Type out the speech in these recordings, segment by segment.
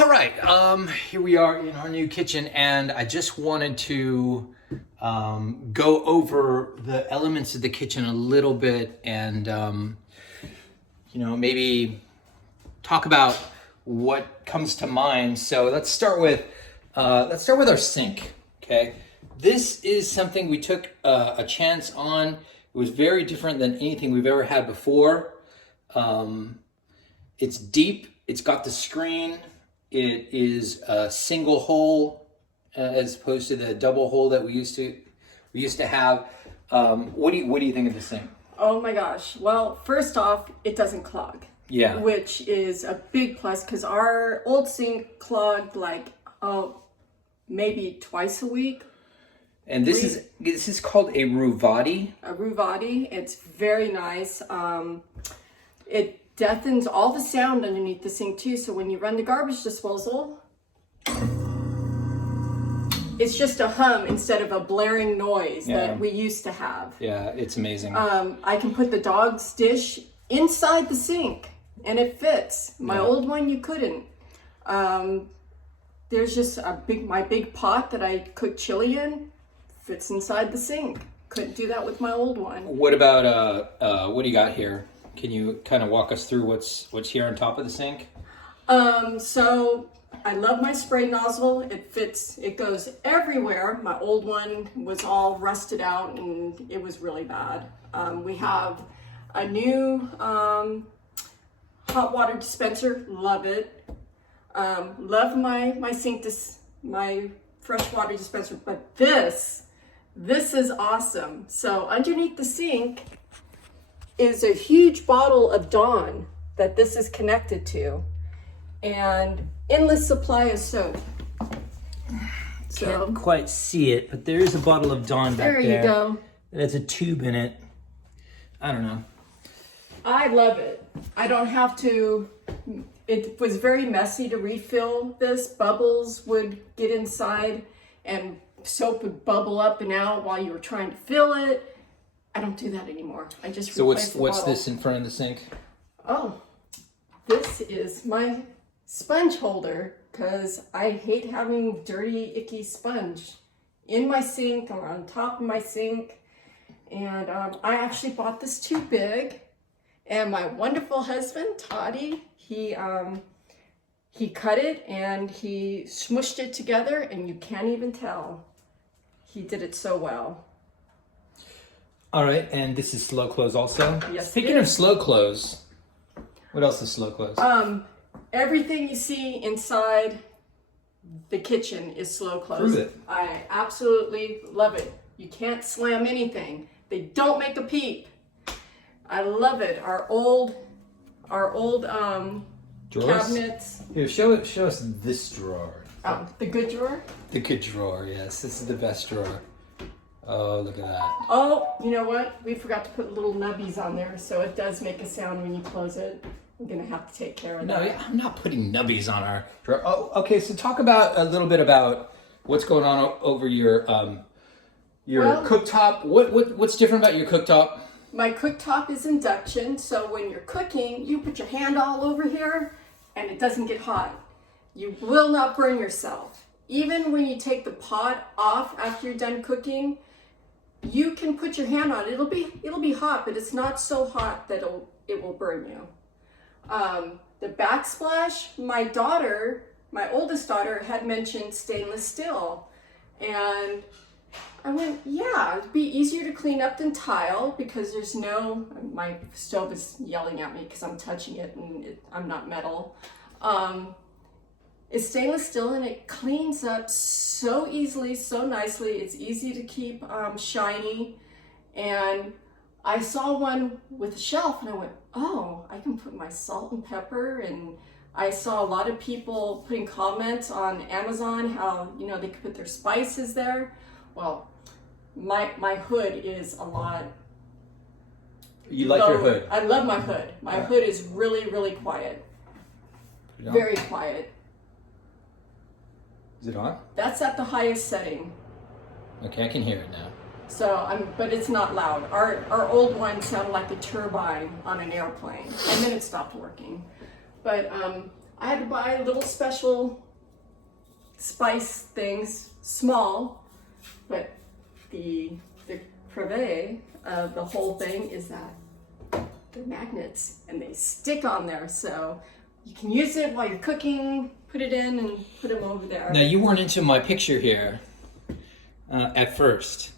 All right, here we are in our new kitchen, and I just wanted to go over the elements of the kitchen a little bit, and maybe talk about what comes to mind. So let's start with our sink. Okay, this is something we took a chance on. It was very different than anything we've ever had before. It's deep. It's got the screen. It is a single hole as opposed to the double hole that we used to have. What do you think of this thing? Oh my gosh. Well, first off, it doesn't clog. Yeah. Which is a big plus because our old sink clogged maybe twice a week. And this is called a Ruvati. A Ruvati. It's very nice. It deafens all the sound underneath the sink too, so when you run the garbage disposal, it's just a hum instead of a blaring noise that we used to have. Yeah, it's amazing. I can put the dog's dish inside the sink and it fits. My old one you couldn't. There's just my big pot that I cook chili in fits inside the sink. Couldn't do that with my old one. What about what do you got here? Can you kind of walk us through what's here on top of the sink? So I love my spray nozzle. It fits, it goes everywhere. My old one was all rusted out and it was really bad. We have a new hot water dispenser, love it. Love my sink, my fresh water dispenser, but this is awesome. So underneath the sink is a huge bottle of Dawn that this is connected to, and endless supply of soap. Can't quite see it, but there is a bottle of Dawn back there. There you go. It has a tube in it. I don't know. I love it. I don't have to. It was very messy to refill this. Bubbles would get inside and soap would bubble up and out while you were trying to fill it. I don't do that anymore. I just replace the what's bottle. this in front of the sink? Oh, this is my sponge holder because I hate having dirty, icky sponge in my sink or on top of my sink. And I actually bought this too big. And my wonderful husband, Toddy, he cut it and he smushed it together and you can't even tell. He did it so well. All right, and this is slow close also? Yes. Speaking of slow close, what else is slow close? Everything you see inside the kitchen is slow close. Prove it. I absolutely love it. You can't slam anything. They don't make a peep. I love it. Our old cabinets. Here, show us this drawer. Oh, the good drawer? The good drawer, yes. This is the best drawer. Oh, look at that. Oh, you know what? We forgot to put little nubbies on there, so it does make a sound when you close it. I'm gonna have to take care of that. No, I'm not putting nubbies on our drawer. Oh, okay. So talk about a little bit about what's going on over your cooktop. What's different about your cooktop? My cooktop is induction, so when you're cooking, you put your hand all over here, and it doesn't get hot. You will not burn yourself. Even when you take the pot off after you're done cooking, you can put your hand on it. It'll be hot, but it's not so hot that it will burn you. The backsplash, my oldest daughter had mentioned stainless steel, and I went, yeah, it'd be easier to clean up than tile because my stove is yelling at me because I'm touching it and I'm not metal. It's stainless steel and it cleans up so easily, so nicely. It's easy to keep shiny. And I saw one with a shelf and I went, oh, I can put my salt and pepper. And I saw a lot of people putting comments on Amazon how, they could put their spices there. Well, my hood is a lot. You like your hood? I love my hood. My hood is really, really quiet. Very quiet. Is it on? That's at the highest setting. Okay, I can hear it now. So but it's not loud. Our old one sounded like a turbine on an airplane, and then it stopped working. But I had to buy little special spice things, small, but the creve of the whole thing is that they're magnets and they stick on there, so you can use it while you're cooking, put it in and put them over there. Now you weren't into my picture here at first.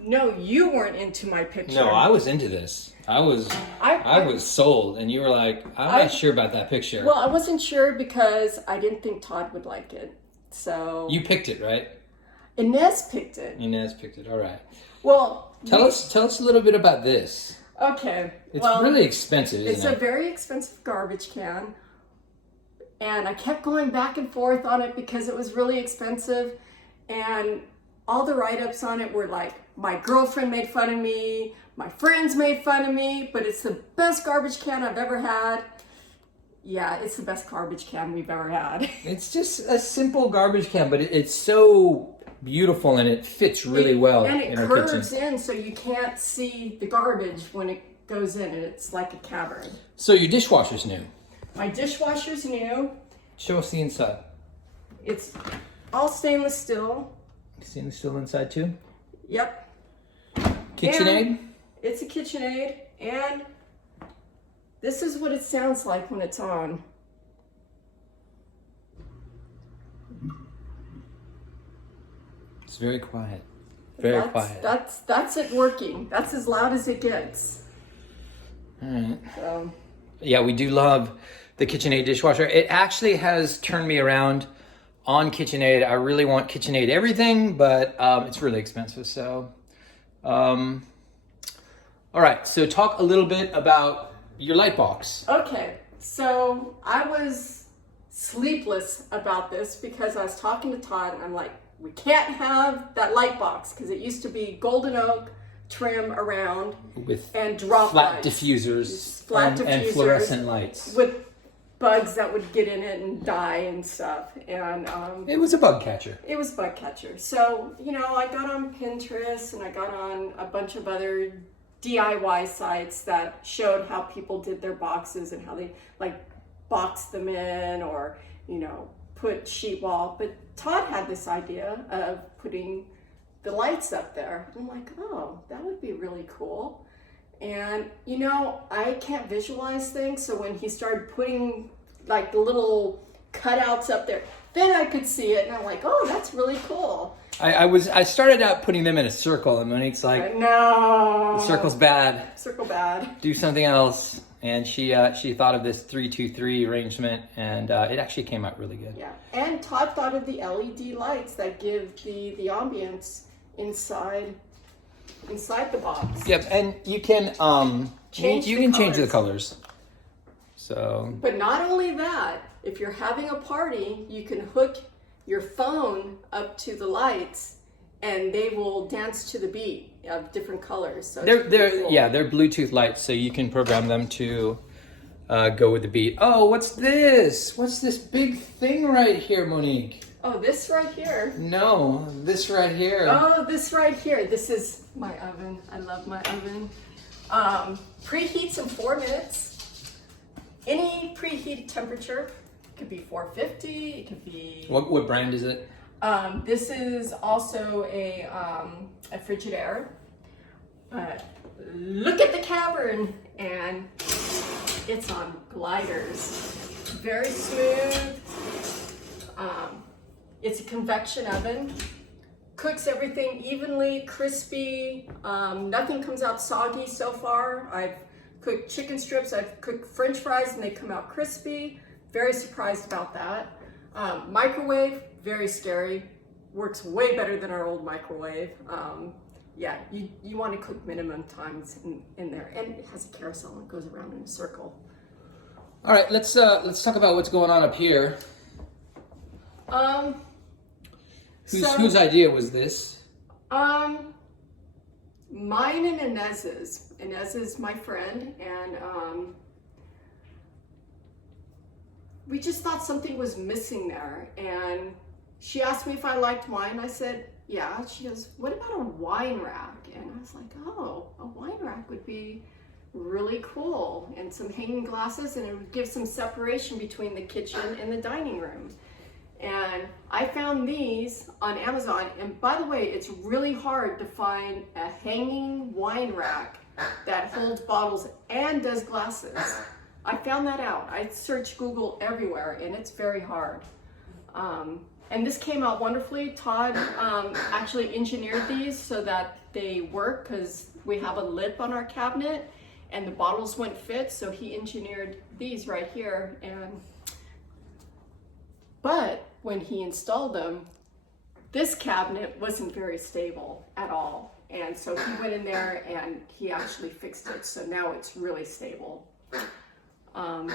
No, you weren't into my picture. No, I was into this. I was sold, and you were like, I'm not sure about that picture. Well, I wasn't sure because I didn't think Todd would like it. So You picked it, right? Inez picked it. Inez picked it. All right. Well, Tell us a little bit about this. okay. It's well, really expensive, it's isn't a it? very expensive garbage can. And I kept going back and forth on it because it was really expensive. And all the write-ups on it were like, my girlfriend made fun of me, my friends made fun of me, but it's the best garbage can I've ever had. Yeah, it's the best garbage can we've ever had. It's just a simple garbage can, but it's so beautiful and it fits really well And it in our curves kitchen. in so you can't see the garbage when it goes in, and it's like a cavern. So your dishwasher's new. My dishwasher's new. Show us the inside. It's all stainless steel. See the still inside too? Yep. KitchenAid? It's a KitchenAid, and this is what it sounds like when it's on. It's very quiet. Very quiet. That's it working. That's as loud as it gets. All right. So, Yeah, we do love the KitchenAid dishwasher. It actually has turned me around on KitchenAid. I really want KitchenAid everything, but it's really expensive. So, all right. So talk a little bit about your light box. okay, so I was sleepless about this because I was talking to Todd, and I'm like, we can't have that light box because it used to be golden oak trim around With and drop flat lights. diffusers, Flat and diffusers. fluorescent lights. With bugs that would get in it and die and stuff. And It was a bug catcher. it was bug catcher. So, I got on Pinterest and I got on a bunch of other DIY sites that showed how people did their boxes and how they like boxed them in or, put sheet wall. But Todd had this idea of putting the lights up there. I'm like, oh, that would be really cool. And I can't visualize things, so when he started putting like the little cutouts up there, then I could see it, and I'm like, oh, that's really cool. I started out putting them in a circle, and Monique's like, No, the circle's bad. circle bad. Do something else. And she thought of this 3-2-3 arrangement, and it actually came out really good. Yeah, and Todd thought of the LED lights that give the ambience inside the box. Yep, and you can Change you the can change the colors. colors. So But not only that, if you're having a party, you can hook your phone up to the lights, and they will dance to the beat of different colors. So they're it's really cool. they're Bluetooth lights, so you can program them to go with the beat. Oh, what's this? What's this big thing right here, Monique? Oh, this right here. No, this right here. Oh, this right here. This is my oven. I love my oven. Preheats in 4 minutes. Any preheated temperature. It could be 450. It could be. What brand is it? This is also a Frigidaire. Look at the cavern, and it's on gliders. Very smooth. It's a convection oven. Cooks everything evenly, crispy. Nothing comes out soggy so far. I've cooked chicken strips, I've cooked French fries, and they come out crispy. Very surprised about that. Microwave, very scary. Works way better than our old microwave. Yeah, you want to cook minimum times in there. And it has a carousel that goes around in a circle. All right, let's talk about what's going on up here. Whose idea was this? Mine and Inez's. Inez is my friend, and we just thought something was missing there. And she asked me if I liked wine. I said, yeah. She goes, what about a wine rack? And I was like, oh, a wine rack would be really cool, and some hanging glasses, and it would give some separation between the kitchen and the dining room. And I found these on Amazon, and by the way, it's really hard to find a hanging wine rack that holds bottles and does glasses. I found that out. I searched Google everywhere, and it's very hard. And this came out wonderfully. Todd actually engineered these so that they work, because we have a lip on our cabinet and the bottles wouldn't fit, so he engineered these right here. But when he installed them, this cabinet wasn't very stable at all. And so he went in there and he actually fixed it. So now it's really stable. And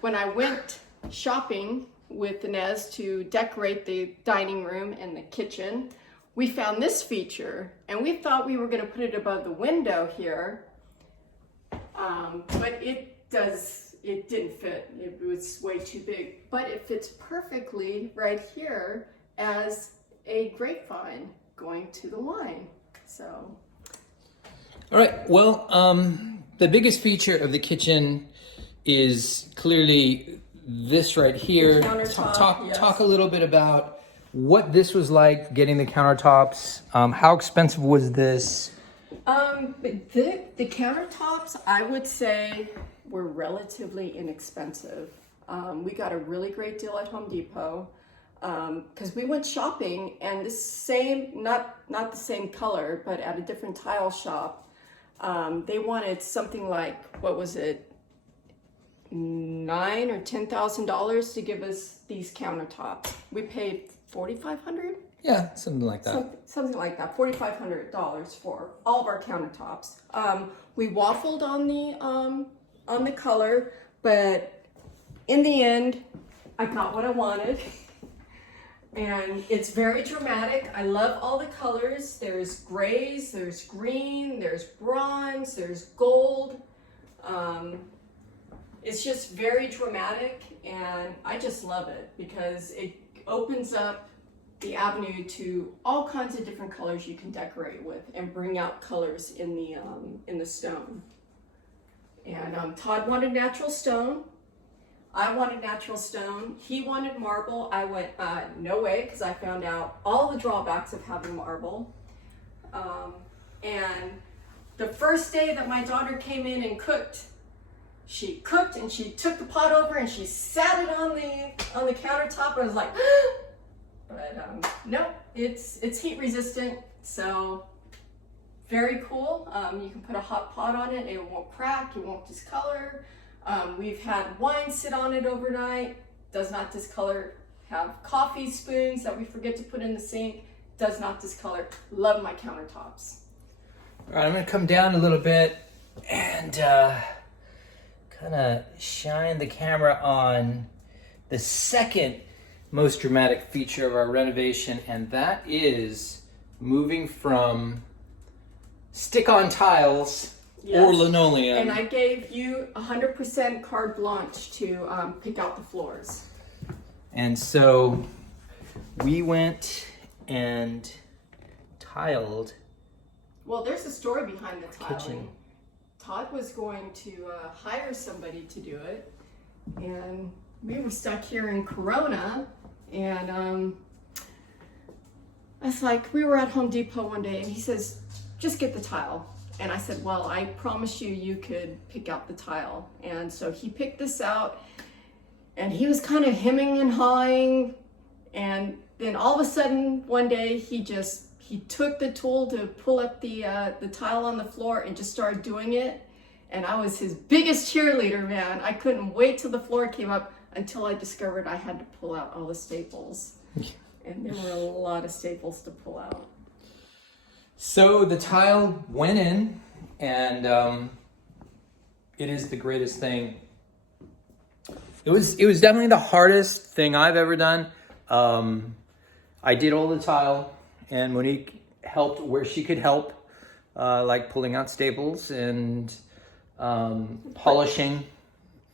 when I went shopping with Inez to decorate the dining room and the kitchen, we found this feature, and we thought we were going to put it above the window here. But it didn't fit. It was way too big, but it fits perfectly right here as a grapevine going to the wine. So. All right. Well, the biggest feature of the kitchen is clearly this right here. Countertop, Talk a little bit about what this was like, getting the countertops. How expensive was this? The countertops, I would say, were relatively inexpensive. We got a really great deal at Home Depot, because we went shopping, and the same, not the same color, but at a different tile shop, they wanted something like, what was it, $9,000 or $10,000 to give us these countertops. We paid $4,500. Yeah, something like that. Something like that, $4,500 for all of our countertops. We waffled on the color, but in the end, I got what I wanted. And it's very dramatic. I love all the colors. There's grays, there's green, there's bronze, there's gold. It's just very dramatic, and I just love it because it opens up the avenue to all kinds of different colors you can decorate with and bring out colors in the stone. And Todd wanted natural stone. I wanted natural stone. He wanted marble. I went, no way, because I found out all the drawbacks of having marble. And the first day that my daughter came in and cooked, she cooked and she took the pot over and she sat it on the countertop. I was like, but no, it's heat resistant, so very cool. You can put a hot pot on it, it won't crack, it won't discolor. We've had wine sit on it overnight, does not discolor. Have coffee spoons that we forget to put in the sink, does not discolor. Love my countertops. All right, I'm gonna come down a little bit and kind of shine the camera on the second most dramatic feature of our renovation, and that is moving from stick-on tiles or linoleum. And I gave you 100% carte blanche to pick out the floors. And so we went and tiled. Well, there's a story behind the tiling. Kitchen. Todd was going to hire somebody to do it, and we were stuck here in Corona, and it's like, we were at Home Depot one day, and he says, just get the tile. And I said, well, I promise you could pick out the tile. And so he picked this out, and he was kind of hemming and hawing, and then all of a sudden, one day, he took the tool to pull up the tile on the floor and just started doing it. And I was his biggest cheerleader, man. I couldn't wait till the floor came up until I discovered I had to pull out all the staples. And there were a lot of staples to pull out. So the tile went in, and it is the greatest thing. It was definitely the hardest thing I've ever done. I did all the tile, and Monique helped where she could help, like pulling out staples and polishing,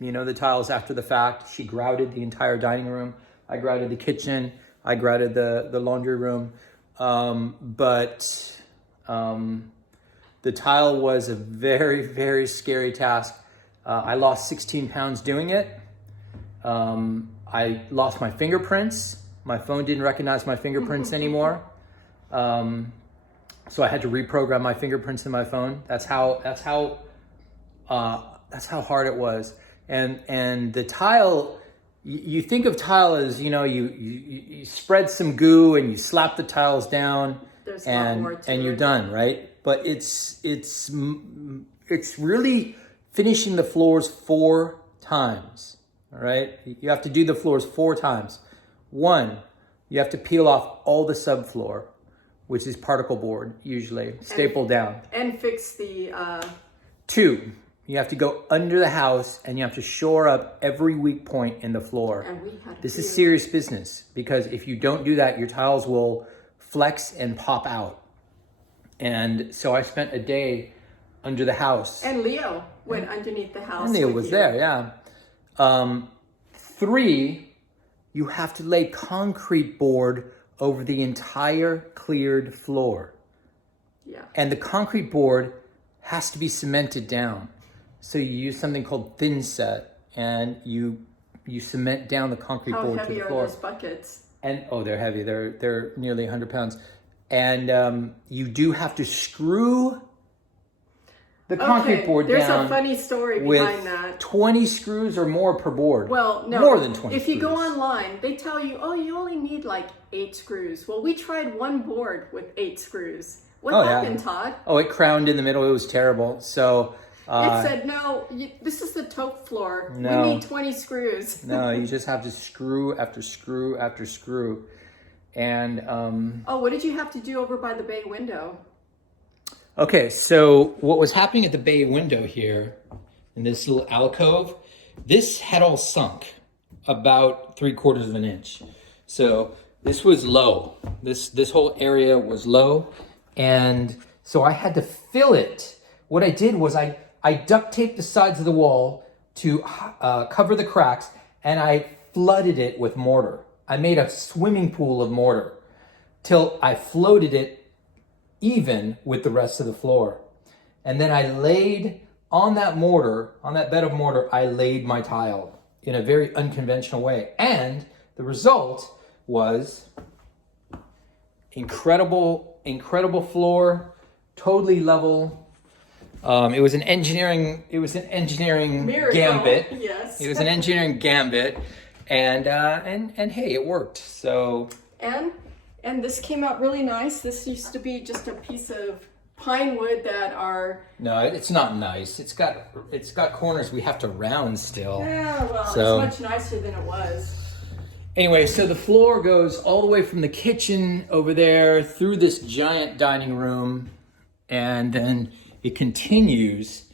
the tiles after the fact. She grouted the entire dining room. I grouted the kitchen. I grouted the laundry room. But The tile was a very, very scary task. I lost 16 pounds doing it. I lost my fingerprints. My phone didn't recognize my fingerprints anymore. So I had to reprogram my fingerprints in my phone. That's how hard it was. And the tile, you think of tile as, you spread some goo and you slap the tiles down and you're done, right? But it's really finishing the floors 4 times, all right? You have to do the floors 4 times. 1, you have to peel off all the subfloor, which is particle board, usually, stapled down. And fix the... 2, you have to go under the house and you have to shore up every weak point in the floor. And we had This is serious business, because if you don't do that, your tiles will flex and pop out. And so I spent a day under the house. And Leo went underneath the house. And Leo with was you. there, yeah. 3, you have to lay concrete board over the entire cleared floor. Yeah. And the concrete board has to be cemented down. So you use something called thin set, and you cement down the concrete How board to heavy the are floor. those buckets? And they're heavy. They're nearly 100 pounds. And you do have to screw the concrete board There's down. a funny story with behind that. 20 screws or more per board. Well, no. More than 20 If you go screws. online, they tell you, oh, you only need like 8 screws. Well, we tried one board with 8 screws. What happened, Todd? Oh, it crowned in the middle. It was terrible. So It said, no, this is the taupe floor. No. We need 20 screws. no, you just have to screw after screw after screw. And Oh, what did you have to do over by the bay window? okay, so what was happening at the bay window here in this little alcove, this had all sunk about 3/4 of an inch. So this was low. This whole area was low. And so I had to fill it. What I did was I duct taped the sides of the wall to cover the cracks, and I flooded it with mortar. I made a swimming pool of mortar till I floated it even with the rest of the floor. And then I laid on that mortar, on that bed of mortar, I laid my tile in a very unconventional way. And the result was incredible floor, totally level. It was an engineering Miracle. gambit. Yes. It was an engineering gambit, and hey, it worked. So And this came out really nice. This used to be just a piece of pine wood that are... no, it's not nice. It's got corners we have to round still. Yeah, well, So- it's much nicer than it was. Anyway, so the floor goes all the way from the kitchen over there through this giant dining room, and then it continues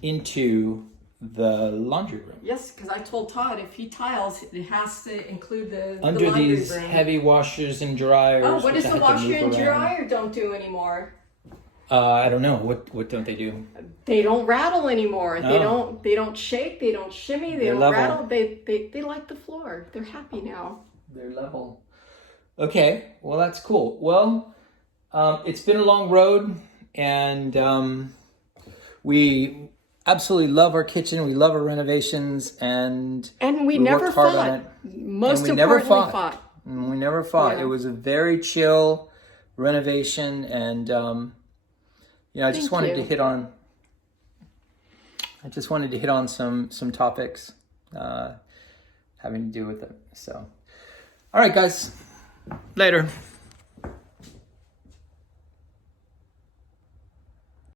into the laundry room. Yes, because I told Todd if he tiles, it has to include the Under laundry these room. heavy washers and dryers. Oh, what which does I the had to washer move and around. dryer don't do anymore? I don't know. What don't they do? They don't rattle anymore. No. They don't shake. They don't shimmy. They They're don't level. rattle. They like the floor. They're happy now. They're level. Okay, well that's cool. Well, it's been a long road, and we absolutely love our kitchen. We love our renovations, and And we we never worked hard fought. on it. Most And we never importantly, fought. fought. We never fought. Yeah. It was a very chill renovation, and I just Thank wanted you. to hit on. I just wanted to hit on some topics having to do with it. So, all right, guys, later.